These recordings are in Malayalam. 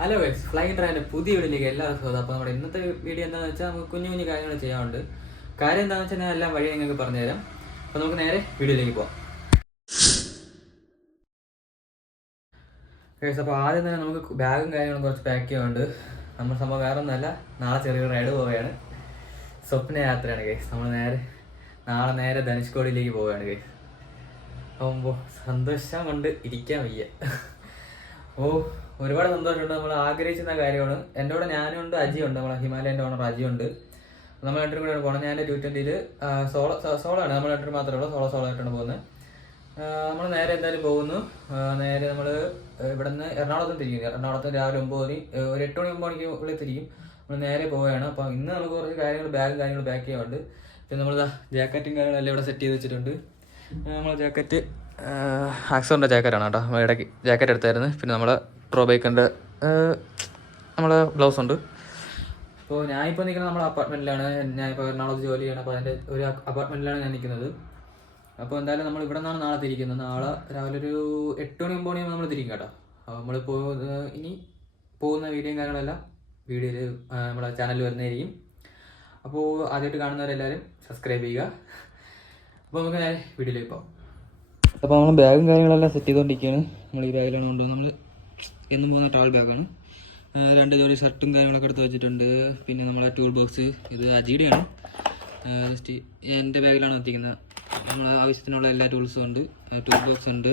ഹലോ ഗൈസ് ഫ്ലൈ ഡ്രൈവിന്റെ പുതിയ വീഡിയോയിലേക്ക് എല്ലാവർക്കും സ്വാഗതം. അപ്പോൾ നമ്മുടെ ഇന്നത്തെ വീഡിയോ എന്താണെന്ന് വെച്ചാൽ നമുക്ക് കുഞ്ഞു കുഞ്ഞു കാര്യങ്ങൾ ചെയ്യാനുണ്ട്. കാര്യം എന്താണെന്ന് വെച്ചാൽ ഞാൻ എല്ലാം വഴി നിങ്ങൾക്ക് പറഞ്ഞുതരാം. അപ്പോൾ നമുക്ക് നേരെ വീഡിയോയിലേക്ക് പോവാം. ഗൈസ് അപ്പോൾ ആദ്യം തന്നെ നമുക്ക് ബാഗും കാര്യങ്ങളും കുറച്ച് പാക്ക് ചെയ്യാനുണ്ട്. നമ്മൾ സംഭവം വേറെ ഒന്നുമല്ല നാളെ ചെറിയൊരു റൈഡ് പോവുകയാണ്. സ്വപ്ന യാത്രയാണ് ഗൈസ് നമ്മൾ നേരെ നാളെ നേരെ ധനുഷ്കോടിയിലേക്ക് പോവുകയാണ് ഗൈസ് അപ്പോൾ സന്തോഷം കൊണ്ട് ഇരിക്കാൻ വയ്യ. ഓ ഒരുപാട് സന്തോഷമുണ്ട്. നമ്മൾ ആഗ്രഹിച്ചിരുന്ന കാര്യമാണ്. എന്റെ കൂടെ ഞാനും ഉണ്ട് അജി ഉണ്ട്. നമ്മളെ ഹിമാലയന്റെ ഓണർ അജി ഉണ്ട്. നമ്മൾ രണ്ടും കൂടെ പോകണം ഞാൻ ടു ട്വന്റിയിൽ സോളോ സോളോ ആണ് നമ്മൾ രണ്ടും മാത്രമേ ഉള്ളൂ. സോളോ സോളോ ആയിട്ടാണ് പോകുന്നത്. നമ്മൾ നേരെ എന്തായാലും പോകുന്നു. നേരെ നമ്മൾ ഇവിടെ നിന്ന് എറണാകുളത്ത് തിരിക്കും എറണാകുളത്ത് രാവിലെ ഒമ്പത് മണി ഒരു എട്ട് മണി ഒമ്പത് മണിക്ക് ഉള്ളിൽ തിരിക്കും നമ്മൾ നേരെ പോവുകയാണ്. അപ്പോൾ ഇന്ന് നമുക്ക് കുറച്ച് കാര്യങ്ങൾ ബാഗും കാര്യങ്ങളും പാക്ക് ചെയ്യാറുണ്ട് പിന്നെ നമ്മൾ ജാക്കറ്റും കാര്യങ്ങളെല്ലാം ഇവിടെ സെറ്റ് ചെയ്ത് വെച്ചിട്ടുണ്ട്. നമ്മൾ ജാക്കറ്റ് ആക്സോറിന്റെ ജാക്കറ്റാണ് കേട്ടോ. നമ്മൾ ഇടയ്ക്ക് ജാക്കറ്റ് എടുത്തായിരുന്നു. പിന്നെ നമ്മളെ പ്രോ ബൈക്കിന്റെ നമ്മളെ ബ്ലൗസ് ഉണ്ട്. അപ്പോൾ ഞാനിപ്പോൾ നിൽക്കുന്നത് നമ്മുടെ അപ്പാർട്ട്മെന്റിലാണ് ഞാനിപ്പോൾ എറണാകുളത്ത് ജോലി ചെയ്യണം. അപ്പോൾ അതിന്റെ ഒരു അപ്പാർട്ട്മെന്റിലാണ് ഞാൻ നിൽക്കുന്നത്. അപ്പോൾ എന്തായാലും നമ്മൾ ഇവിടെ നിന്നാണ് നാളെ തിരിക്കുന്നത്. നാളെ രാവിലെ ഒരു എട്ട് മണി ഒമ്പത് മണിയാകുമ്പോൾ നമ്മൾ തിരിക്കും കേട്ടോ. അപ്പോൾ നമ്മളിപ്പോൾ ഇനി പോകുന്ന വീഡിയോയും കാര്യങ്ങളെല്ലാം വീഡിയോയിൽ നമ്മുടെ ചാനലിൽ വരുന്നതായിരിക്കും. അപ്പോൾ ആദ്യമായിട്ട് കാണുന്നവരെല്ലാവരും സബ്സ്ക്രൈബ് ചെയ്യുക. അപ്പോൾ നമുക്ക് നേരെ വീഡിയോയിലേക്ക് പോകാം അപ്പോൾ നമ്മൾ ബാഗും കാര്യങ്ങളെല്ലാം സെറ്റ് ചെയ്തുകൊണ്ടിരിക്കുകയാണ് നമ്മൾ ഈ ബാഗിലാണ് കൊണ്ടുപോകുന്നത്. നമ്മൾ എന്നും പോകുന്ന ടാൾ ബാഗാണ് രണ്ട് ജോലി ഷർട്ടും കാര്യങ്ങളൊക്കെ എടുത്ത് വെച്ചിട്ടുണ്ട്. പിന്നെ നമ്മളെ ടൂൾ ബോക്സ് ഇത് അജിയുടെയാണ് ജസ്റ്റ് എന്റെ ബാഗിലാണ് എത്തിക്കുന്നത്. നമ്മൾ ആവശ്യത്തിനുള്ള എല്ലാ ടൂൾസും ഉണ്ട്. ടൂൾ ബോക്സ് ഉണ്ട്.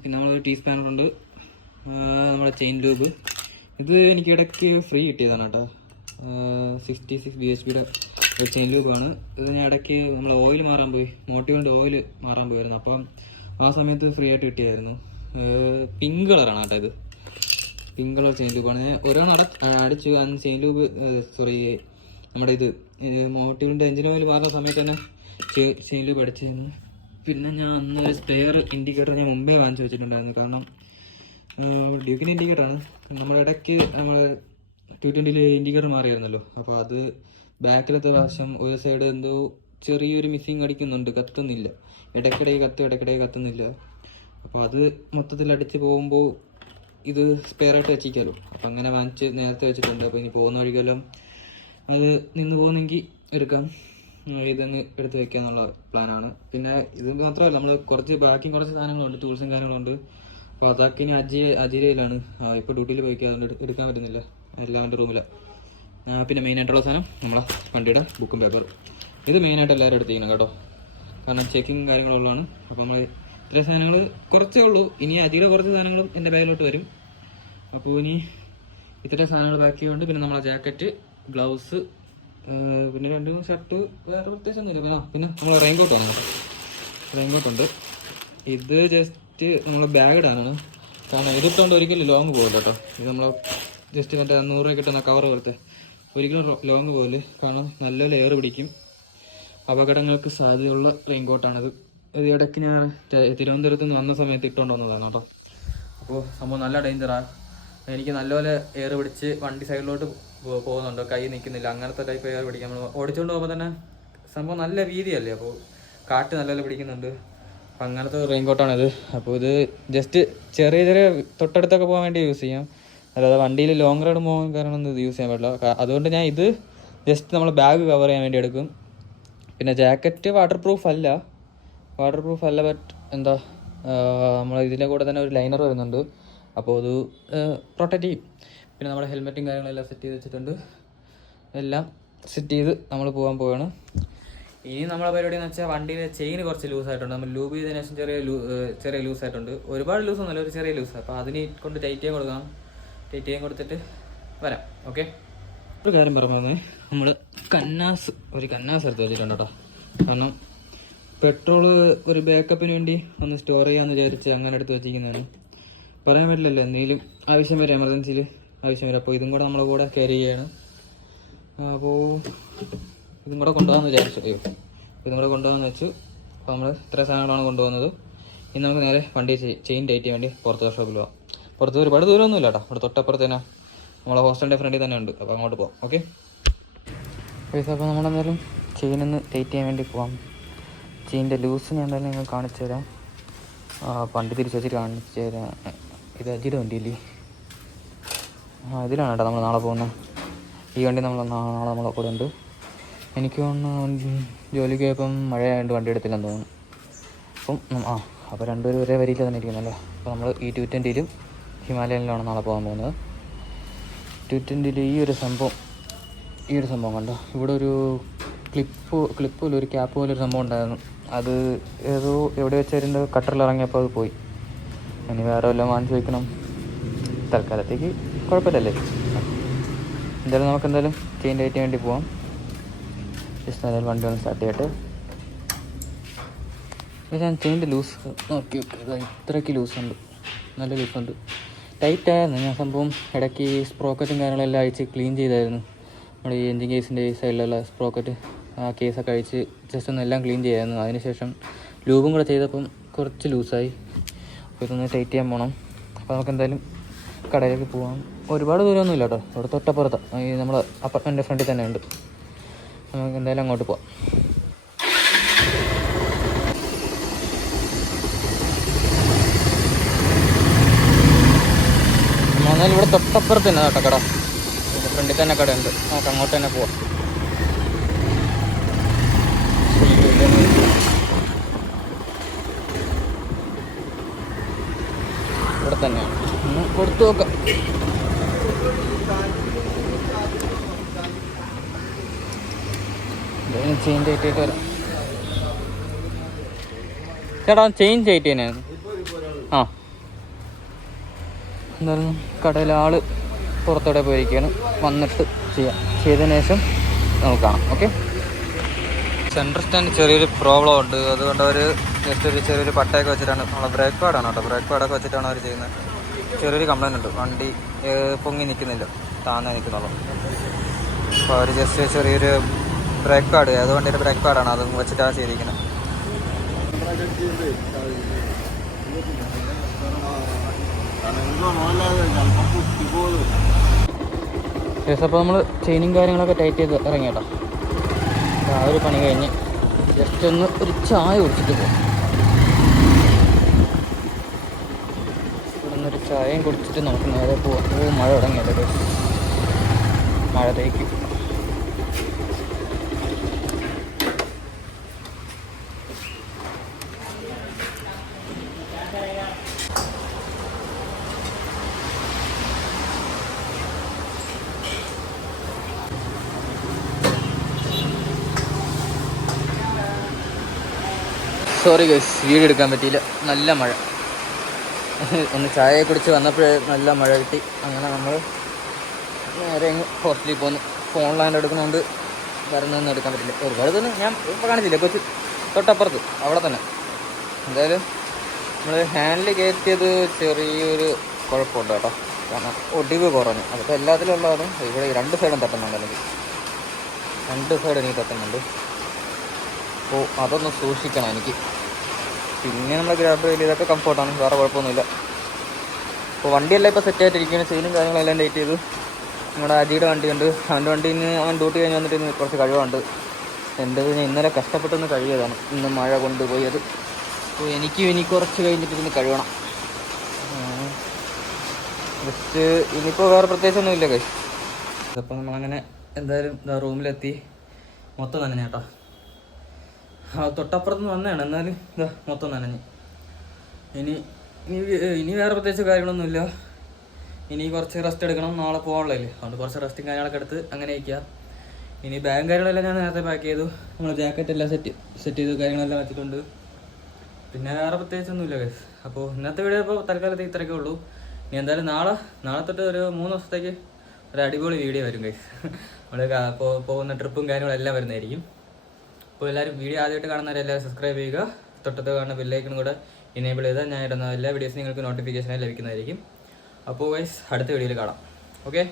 പിന്നെ നമ്മളൊരു ടീ ആ, നമ്മുടെ ചെയിൻ ലൂബ് ഇത് എനിക്ക് ഇടയ്ക്ക് ഫ്രീ കിട്ടിയതാണ് കേട്ടോ. സിക്സ്റ്റി സിക്സ് ബി എച്ച് പിയുടെ ചെയിൻ ലൂബാണ് ഇത് ഞാൻ ഇടയ്ക്ക് നമ്മൾ ഓയിൽ മാറാൻ പോയി. മോട്ടിവോണ്ട് ഓയിൽ മാറാൻ പോയിരുന്നു. അപ്പം ആ സമയത്ത് ഫ്രീ ആയിട്ട് കിട്ടിയായിരുന്നു. പിങ്ക് കളറാണ് കേട്ടോ ഇത്. പിങ്ക് കളർ ചെയിൻ ലൂപ്പാണ് ഒരാൾ അട അടിച്ചു അന്ന് ചെയിൻ ലൂപ്പ് സോറി നമ്മുടെ ഇത് മോട്ടീവിന്റെ എഞ്ചിൻ ഓയിൽ മാറുന്ന സമയത്ത് തന്നെ ചെയിൻ ലൂപ്പ് അടിച്ചിരുന്നു. പിന്നെ ഞാൻ അന്ന് ഒരു സ്പെയർ ഇൻഡിക്കേറ്റർ ഞാൻ മുമ്പേ വാങ്ങിച്ചു വെച്ചിട്ടുണ്ടായിരുന്നു. കാരണം ഡ്യൂക്കിന്റെ ഇൻഡിക്കേറ്ററാണ് നമ്മൾ ഇടയ്ക്ക് നമ്മൾ ടു ട്വന്റിയിൽ ഇൻഡിക്കേറ്റർ മാറിയിരുന്നല്ലോ. അപ്പോൾ അത് ബാക്കിലത്തെ പ്രാവശ്യം ഒരു സൈഡ് എന്തോ ചെറിയൊരു മിസ്സിങ് അടിക്കുന്നുണ്ട്. കത്തുന്നില്ല. ഇടയ്ക്കിടെ കത്തും ഇടയ്ക്കിടെ കത്തുന്നില്ല. അപ്പോൾ അത് മൊത്തത്തിൽ അടിച്ച് പോകുമ്പോൾ ഇത് സ്പെയർ ആയിട്ട് വെച്ചിരിക്കാമല്ലോ അപ്പം അങ്ങനെ വാങ്ങിച്ച് നേരത്തെ വെച്ചിട്ടുണ്ട്. അപ്പോൾ ഇനി പോകുന്ന വഴിക്കെല്ലാം അത് നിന്ന് പോകുന്നെങ്കിൽ എടുക്കാം. ഇതങ്ങ് എടുത്ത് വെക്കുക എന്നുള്ള പ്ലാനാണ്. പിന്നെ ഇത് മാത്രമല്ല നമ്മൾ കുറച്ച് ബാക്കിയും കുറച്ച് സാധനങ്ങളുണ്ട് ടൂൾസും കാര്യങ്ങളുണ്ട്. അപ്പോൾ അതൊക്കെ ഇനി അജി അജിരയിലാണ്. ഇപ്പോൾ ഡ്യൂട്ടിയിൽ പോയിക്കുക അതുകൊണ്ട് എടുക്കാൻ പറ്റുന്നില്ല. എല്ലാം അവന്റെ റൂമിലാണ് പിന്നെ മെയിനായിട്ടുള്ള സാധനം നമ്മളെ വണ്ടിയുടെ ബുക്കും പേപ്പറും ഇത് മെയിനായിട്ട് എല്ലാവരും എടുത്തിരിക്കണം കേട്ടോ. കാരണം ചെക്കിങ് കാര്യങ്ങളുള്ളതാണ്. അപ്പോൾ നമ്മൾ ഇത്രയും സാധനങ്ങൾ കുറച്ചേ ഉള്ളൂ. ഇനി അധികം കുറച്ച് സാധനങ്ങളും എന്റെ ബാഗിലോട്ട് വരും. അപ്പോൾ ഇനി ഇത്ര സാധനങ്ങൾ പാക്ക് ചെയ്യുന്നുണ്ട് പിന്നെ നമ്മളെ ജാക്കറ്റ് ഗ്ലൗസ് പിന്നെ രണ്ട് മൂന്ന് ഷർട്ട് വേറെ പ്രത്യേകിച്ചൊന്നുമില്ല പിന്നെ ആ, പിന്നെ നമ്മൾ റെയിൻകോട്ട് വന്നു റെയിൻകോട്ട് ഉണ്ട്. ഇത് ജസ്റ്റ് നമ്മൾ ബാഗ് ഇടാനാണ്. കാരണം ഇതിട്ടുകൊണ്ട് ഒരിക്കലും ലോങ് പോകില്ല കേട്ടോ. ഇത് നമ്മൾ ജസ്റ്റ് മറ്റേ നൂറ് രൂപ കിട്ടുന്ന കവർ പോലത്തെ ഒരിക്കലും ലോങ് പോകില്ല കാരണം നല്ല ലെയർ പിടിക്കും. അപകടങ്ങൾക്ക് സാധ്യതയുള്ള റെയിൻകോട്ടാണിത് ഇടയ്ക്ക് ഞാൻ തിരുവനന്തപുരത്ത് നിന്ന് വന്ന സമയത്ത് ഇട്ടുകൊണ്ട് വന്നതാണ് കേട്ടോ. അപ്പോൾ സംഭവം നല്ല ഡേഞ്ചറാണ് എനിക്ക് നല്ലപോലെ എയർ പിടിച്ച് വണ്ടി സൈഡിലോട്ട് പോകുന്നുണ്ട്. കൈ നിൽക്കുന്നില്ല അങ്ങനത്തെ ടൈപ്പ് എയർ പിടിക്കാൻ ഓടിച്ചുകൊണ്ട് പോകുമ്പോൾ തന്നെ സംഭവം നല്ല വീതിയല്ലേ അപ്പോൾ കാറ്റ് നല്ലപോലെ പിടിക്കുന്നുണ്ട്. അപ്പം അങ്ങനത്തെ റെയിൻകോട്ടാണിത്. അപ്പോൾ ഇത് ജസ്റ്റ് ചെറിയ ചെറിയ തൊട്ടടുത്തൊക്കെ പോകാൻ വേണ്ടി യൂസ് ചെയ്യാം. അല്ലാതെ വണ്ടിയിൽ ലോങ് റൈഡ് പോകാൻ കാരണം ഇത് യൂസ് ചെയ്യാൻ പറ്റില്ല. അതുകൊണ്ട് ഞാൻ ഇത് ജസ്റ്റ് നമ്മൾ ബാഗ് കവർ ചെയ്യാൻ വേണ്ടി എടുക്കും. പിന്നെ ജാക്കറ്റ് വാട്ടർ പ്രൂഫ് അല്ല. വാട്ടർ പ്രൂഫ് അല്ല ബട്ട് എന്താ നമ്മൾ ഇതിന്റെ കൂടെ തന്നെ ഒരു ലൈനർ വരുന്നുണ്ട്. അപ്പോൾ അത് പ്രൊട്ടക്റ്റ് ചെയ്യും. പിന്നെ നമ്മുടെ ഹെൽമെറ്റും കാര്യങ്ങളെല്ലാം സെറ്റ് ചെയ്ത് വെച്ചിട്ടുണ്ട്. എല്ലാം സെറ്റ് ചെയ്ത് നമ്മൾ പോകാൻ പോവുകയാണ് ഇനി നമ്മളെ പരിപാടി എന്ന് വെച്ചാൽ വണ്ടിയിലെ ചെയിൻ കുറച്ച് ലൂസ് ആയിട്ടുണ്ട്. നമ്മൾ ലൂബ് ചെയ്തതിനു ശേഷം ചെറിയ ചെറിയ ലൂസ് ആയിട്ടുണ്ട്. ഒരുപാട് ലൂസ് ഒന്നുമില്ല ഒരു ചെറിയ ലൂസ് അപ്പോൾ അതിനെ കൊണ്ട് ടൈറ്റ് ചെയ്യാൻ കൊടുക്കാം ടൈറ്റ് ചെയ്യാൻ കൊടുത്തിട്ട് വരാം. ഓക്കെ ഒരു കാര്യം പറഞ്ഞു നമ്മൾ കന്നാസ് ഒരു കന്നാസ് എടുത്ത് വെച്ചിട്ടുണ്ട് കേട്ടോ. കാരണം പെട്രോൾ ഒരു ബാക്കപ്പിന് വേണ്ടി ഒന്ന് സ്റ്റോർ ചെയ്യാന്ന് വിചാരിച്ച് അങ്ങനെ എടുത്ത് വെച്ചിരിക്കുന്നതാണ്. പറയാൻ പറ്റില്ലല്ലോ എന്തെങ്കിലും ആവശ്യം വരും എമർജൻസിയിൽ ആവശ്യം വരും. അപ്പോൾ ഇതും കൂടെ നമ്മളെ കൂടെ ക്യാരി ചെയ്യണം. അപ്പോൾ ഇതും കൂടെ കൊണ്ടുപോകാമെന്ന് വിചാരിച്ചു. അയ്യോ ഇതും കൂടെ കൊണ്ടുപോകാമെന്ന് വെച്ചു. അപ്പോൾ നമ്മൾ ഇത്ര സാധനങ്ങളാണ് കൊണ്ടുപോകുന്നത്. ഇനി നമുക്ക് നേരെ വണ്ടി ചെയിൻ ടൈറ്റ് വേണ്ടി പുറത്ത് ഷോപ്പിൽ പോകാം പുറത്ത് ഒരുപാട് ദൂരമൊന്നുമില്ല കേട്ടോ. ഇവിടെ തൊട്ടപ്പുറത്ത് തന്നെ നമ്മളെ ഹോസ്റ്റലിന്റെ ഫ്രണ്ടിൽ തന്നെ ഉണ്ട്. അപ്പോൾ അങ്ങോട്ട് പോകാം ഓക്കെ? അപ്പോൾ നമ്മളെന്തായാലും ചെയിനൊന്ന് ടൈറ്റ് ചെയ്യാൻ വേണ്ടി പോകാം ചെയിന്റെ ലൂസ് ഞാൻ തന്നെ നിങ്ങൾ കാണിച്ചു തരാം. പണ്ട് തിരിച്ച് വെച്ചിട്ട് കാണിച്ചു തരാം. ഇത് അജിയുടെ വണ്ടി അല്ലേ ആ ഇതിലാണ് കേട്ടോ നമ്മൾ നാളെ പോകുന്നത്. ഈ വണ്ടി നമ്മൾ നാളെ നമ്മളെ കൂടെ ഉണ്ട്. എനിക്ക് തോന്നുന്നു ജോലിക്ക് പോയപ്പം മഴയായതുകൊണ്ട് വണ്ടി എടുത്തില്ലെന്ന് തോന്നുന്നു. അപ്പം ആ അപ്പോൾ രണ്ടുപേരും ഒരേ വരിയിൽ തന്നെ ഇരിക്കുന്നല്ലേ അപ്പോൾ നമ്മൾ ഈ ടു ട്വന്റിയിലും ഹിമാലയനിലാണ് നാളെ പോകാൻ പോകുന്നത്. ടു ട്വന്റിയിൽ ഈ ഒരു സംഭവം ഈ ഒരു സംഭവം കണ്ടോ? ഇവിടെ ഒരു ക്ലിപ്പ് ക്ലിപ്പ് പോലെ ഒരു ക്യാപ്പ് പോലെ ഒരു സംഭവം ഉണ്ടായിരുന്നു. അത് ഏതോ എവിടെ വെച്ചായിരുന്നു? കട്ടറിൽ ഇറങ്ങിയപ്പോൾ അത് പോയി. ഇനി വേറെ വല്ലതും വാങ്ങിച്ച് വയ്ക്കണം തൽക്കാലത്തേക്ക് കുഴപ്പമില്ലല്ലേ? എന്തായാലും നമുക്ക് എന്തായാലും ചെയിൻ ഡേറ്റിന് വേണ്ടി പോവാം. ജസ്റ്റ് എന്തായാലും വണ്ടി ഒന്ന് സ്റ്റാർട്ട് ചെയ്യട്ടെ. ഞാൻ ചെയിന്റെ ലൂസ് നോക്കി നോക്കി ഇത്രയ്ക്ക് ലൂസുണ്ട് നല്ല ലൂസുണ്ട് ടൈറ്റ് ആയിരുന്നു. ഞാൻ സംഭവം ഇടയ്ക്ക് സ്പ്രോക്കറ്റും കാര്യങ്ങളെല്ലാം അയച്ച് ക്ലീൻ ചെയ്തായിരുന്നു. നമ്മുടെ ഈ എൻജിൻ കേസിന്റെ സൈഡിലുള്ള സ്പ്രോക്കറ്റ് കേസൊക്കെ അഴിച്ച് ജസ്റ്റ് ഒന്ന് എല്ലാം ക്ലീൻ ചെയ്യായിരുന്നു. അതിനുശേഷം ലൂബും കൂടെ ചെയ്തപ്പം കുറച്ച് ലൂസായി അപ്പോൾ ഇതൊന്ന് ടൈറ്റ് ചെയ്യാൻ പോകണം അപ്പോൾ നമുക്ക് എന്തായാലും കടയിലേക്ക് പോകാം ഒരുപാട് ദൂരമൊന്നുമില്ല കേട്ടോ. ഇവിടെ തൊട്ടപ്പുറത്താണ് ഈ നമ്മുടെ അപ്പാർട്ട്മെന്റിന്റെ ഫ്രണ്ടിൽ തന്നെ ഉണ്ട്. നമുക്ക് എന്തായാലും അങ്ങോട്ട് പോവാം. എന്നാൽ ഇവിടെ തൊട്ടപ്പുറത്ത് തന്നെ കേട്ടോ കട. ഫ്രണ്ടിൽ തന്നെ കടയുണ്ട്. നമുക്ക് അങ്ങോട്ട് തന്നെ പോവാം. ഇവിടെ തന്നെയാണ്. കൊടുത്തു നോക്കാം. ചെയിൻ ആയിട്ട് വരാം. ചേട്ടാ ചേഞ്ച് ആയിട്ട് തന്നെയാണ് ആ. എന്തായാലും കടയിലെ ആൾ പുറത്തോടെ പോയിരിക്കുകയാണ്. വന്നിട്ട് ചെയ്യാം. ചെയ്തതിന് ശേഷം നമുക്ക് കാണാം. ഓക്കെ സെൻട്രൽ സ്റ്റാൻഡ് ചെറിയൊരു പ്രോബ്ലം ഉണ്ട്. അതുകൊണ്ട് അവർ ജസ്റ്റ് ഒരു ചെറിയൊരു പട്ടയൊക്കെ വെച്ചിട്ടാണ് നമ്മളെ ബ്രേക്ക് പാഡാണ് കേട്ടോ. ബ്രേക്ക് പാഡൊക്കെ വെച്ചിട്ടാണ് അവർ ചെയ്യുന്നത്. ചെറിയൊരു കംപ്ലൈന്റ് ഉണ്ട്. വണ്ടി പൊങ്ങി നിൽക്കുന്നില്ല താന്നേ നിൽക്കുന്നുള്ളൂ അപ്പോൾ അവർ ജസ്റ്റ് ചെറിയൊരു ബ്രേക്ക് പാഡ് ഏത് വണ്ടിയുടെ ബ്രേക്ക് പാഡാണ് അതും വെച്ചിട്ടാണ് ചെയ്തിരിക്കുന്നത്. അപ്പോൾ നമ്മൾ ചെയിനും കാര്യങ്ങളൊക്കെ ടൈറ്റ് ചെയ്ത് ഇറങ്ങി കേട്ടോ അപ്പോൾ ആ ഒരു പണി കഴിഞ്ഞ് ജസ്റ്റ് ഒന്ന് ഒരു ചായ കുടിച്ചിട്ട് പോകും ഇവിടെ നിന്നൊരു ചായയും കുടിച്ചിട്ട് നമുക്ക് നേരെ പോകാം ഓ മഴ തുടങ്ങിയല്ലേ. മഴ തേക്കും സോറി ഗൈസ് വീഡിയോ എടുക്കാൻ പറ്റിയില്ല. നല്ല മഴ. ഒന്ന് ചായ കുടിച്ച് വന്നപ്പോഴേ നല്ല മഴ കിട്ടി. അങ്ങനെ നമ്മൾ നേരെ ഹോസ്റ്റലിൽ പോകുന്നു ഫോണിലാണ്ട് എടുക്കുന്നതുകൊണ്ട് വരുന്നതൊന്നും എടുക്കാൻ പറ്റില്ല. ഒരുപാട് തന്നെ ഞാൻ ഇപ്പോൾ കാണിച്ചില്ല കൊച്ചു തൊട്ടപ്പുറത്ത് അവിടെ തന്നെ. എന്തായാലും നമ്മൾ ഹാൻഡിൽ കയറ്റിയത് ചെറിയൊരു കുഴപ്പമുണ്ട് കേട്ടോ. കാരണം ഒടിവ് കുറഞ്ഞു. അതിപ്പോൾ എല്ലാത്തിലും ഉള്ളതാണ് ഇവിടെ രണ്ട് സൈഡും തട്ടുന്നുണ്ട് എനിക്ക്. രണ്ട് സൈഡ് എനിക്ക് തട്ടുന്നുണ്ട്. അപ്പോൾ അതൊന്ന് സൂക്ഷിക്കണം എനിക്ക്. പിന്നെ നമ്മൾ ഗ്രാബ് റെയിൽ ഇതൊക്കെ കംഫർട്ടാണ് വേറെ കുഴപ്പമൊന്നുമില്ല. അപ്പോൾ വണ്ടിയെല്ലാം ഇപ്പോൾ സെറ്റ് ആയിട്ടിരിക്കുകയാണ് ചെയിനും കാര്യങ്ങളെല്ലാം ഡേറ്റ് ചെയ്തു. നമ്മുടെ അജിയുടെ വണ്ടിയുണ്ട് അവന്റെ വണ്ടിയിൽ നിന്ന് അവൻ ഡ്യൂട്ടി കഴിഞ്ഞ് വന്നിട്ട് ഇന്ന് കുറച്ച് കഴിവുണ്ട് എന്റെത് ഞാൻ ഇന്നലെ കഷ്ടപ്പെട്ടൊന്ന് കഴിയതാണ്. ഇന്ന് മഴ കൊണ്ടുപോയത്. അപ്പോൾ എനിക്കും ഇനി കുറച്ച് കഴിഞ്ഞിട്ട് ഇന്ന് കഴിയണം ജസ്റ്റ് ഇനിയിപ്പോൾ വേറെ പ്രത്യേകിച്ചൊന്നുമില്ല കൈ. അപ്പോൾ നമ്മളങ്ങനെ എന്തായാലും റൂമിലെത്തി മൊത്തം തന്നെ ചേട്ടാ തൊട്ടപ്പുറത്ത് വന്നതാണ്. എന്നാലും ഇതാ മൊത്തം നനഞ്ഞ്. ഇനി ഇനി ഇനി വേറെ പ്രത്യേകിച്ച് കാര്യങ്ങളൊന്നുമില്ല. ഇനി കുറച്ച് റെസ്റ്റ് എടുക്കണം. നാളെ പോകാനുള്ളതല്ലേ. അതുകൊണ്ട് കുറച്ച് റെസ്റ്റും കാര്യങ്ങളൊക്കെ എടുത്ത് അങ്ങനെ ഇരിക്കുക ഇനി ബാഗും കാര്യങ്ങളെല്ലാം ഞാൻ നേരത്തെ പാക്ക് ചെയ്തു. നമ്മൾ ജാക്കറ്റ് എല്ലാം സെറ്റ് സെറ്റ് ചെയ്തു. കാര്യങ്ങളെല്ലാം വെച്ചിട്ടുണ്ട്. പിന്നെ വേറെ പ്രത്യേകിച്ചൊന്നുമില്ല ഗസ് അപ്പോൾ ഇന്നത്തെ വീഡിയോ ഇപ്പോൾ തൽക്കാലത്തേക്ക് ഇത്രയൊക്കെ ഉള്ളൂ. ഇനി എന്തായാലും നാളെ നാളെ തൊട്ട് ഒരു മൂന്ന് ദിവസത്തേക്ക് ഒരു അടിപൊളി വീഡിയോ വരും ഗൈസ് നമ്മൾ പോകുന്ന ട്രിപ്പും കാര്യങ്ങളും എല്ലാം വരുന്നതായിരിക്കും. അപ്പോൾ എല്ലാവരും വീഡിയോ ആദ്യമായിട്ട് കാണുന്നവരെല്ലാവരും സബ്സ്ക്രൈബ് ചെയ്യുക. തൊട്ടത്ത് കാണുന്ന ബെല്ലൈക്കണും കൂടെ ഇനേബിൾ ചെയ്താൽ ഞാൻ ഇടുന്ന എല്ലാ വീഡിയോസും നിങ്ങൾക്ക് നോട്ടിഫിക്കേഷനായി ലഭിക്കുന്നതായിരിക്കും. അപ്പോൾ വൈസ് അടുത്ത വീഡിയോയിൽ കാണാം. ഓക്കെ